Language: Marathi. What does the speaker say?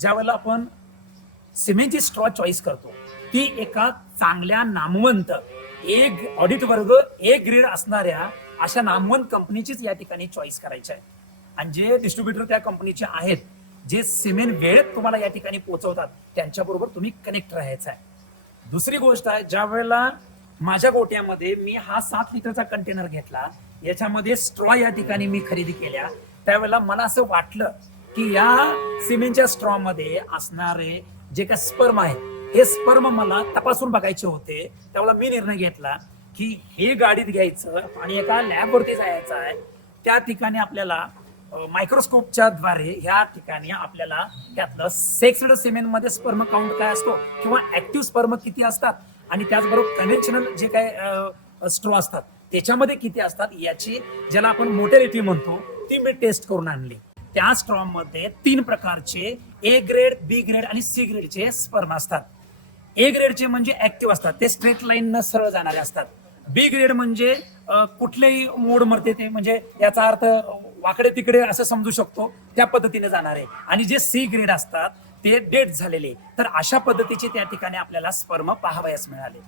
ज्या वेळेला आपण सिमेंटची स्ट्रॉ चॉईस करतो ती एका चांगल्या नामवंत एक ऑडिट वर्ग एक ग्रेड असणाऱ्या अशा नामवंत कंपनीचीच या ठिकाणी चॉईस करायची आहे. आणि जे डिस्ट्रीब्युटर त्या कंपनीचे आहेत जे सिमेंट वेळेत तुम्हाला या ठिकाणी पोहोचवतात त्यांच्याबरोबर तुम्ही कनेक्ट राहायचं आहे. दुसरी गोष्ट आहे ज्या वेळेला माझ्या गोट्यामध्ये मी हा सात लिटरचा कंटेनर घेतला याच्यामध्ये स्ट्रॉ या ठिकाणी मी खरेदी केल्या त्यावेळेला मला असं वाटलं की या सिमेंटच्या स्ट्रॉ मध्ये असणारे जे काय स्पर्म आहे हे स्पर्म मला तपासून बघायचे होते. त्यावेळेला मी निर्णय घेतला की हे गाडीत घ्यायचं आणि एका लॅबवरती जायचं आहे. त्या ठिकाणी आपल्याला मायक्रोस्कोपच्या द्वारे ह्या ठिकाणी आपल्याला त्यातलं सेक्सड सिमेंटमध्ये स्पर्म काउंट काय असतो किंवा ऍक्टिव्ह स्पर्म किती असतात आणि त्याचबरोबर कन्व्हेन्शनल जे काय स्ट्रॉ असतात त्याच्यामध्ये किती असतात याची ज्याला आपण मोटॅलिटी म्हणतो ती मी टेस्ट करून आणली. त्या स्ट्रॉममध्ये तीन प्रकारचे ए ग्रेड बी ग्रेड आणि सी ग्रेडचे स्पर्म असतात. ए ग्रेडचे म्हणजे ऍक्टिव्ह असतात. ते स्ट्रेट लाईन न सरळ जाणारे असतात. बी ग्रेड म्हणजे कुठलेही कुठल्याही मोड ते म्हणजे याचा अर्थ वाकडे तिकडे असं समजू शकतो त्या पद्धतीने जाणारे. आणि जे सी ग्रेड असतात ते डेट झालेले. तर अशा पद्धतीचे त्या ठिकाणी आपल्याला स्पर्म पाहावयास मिळाले.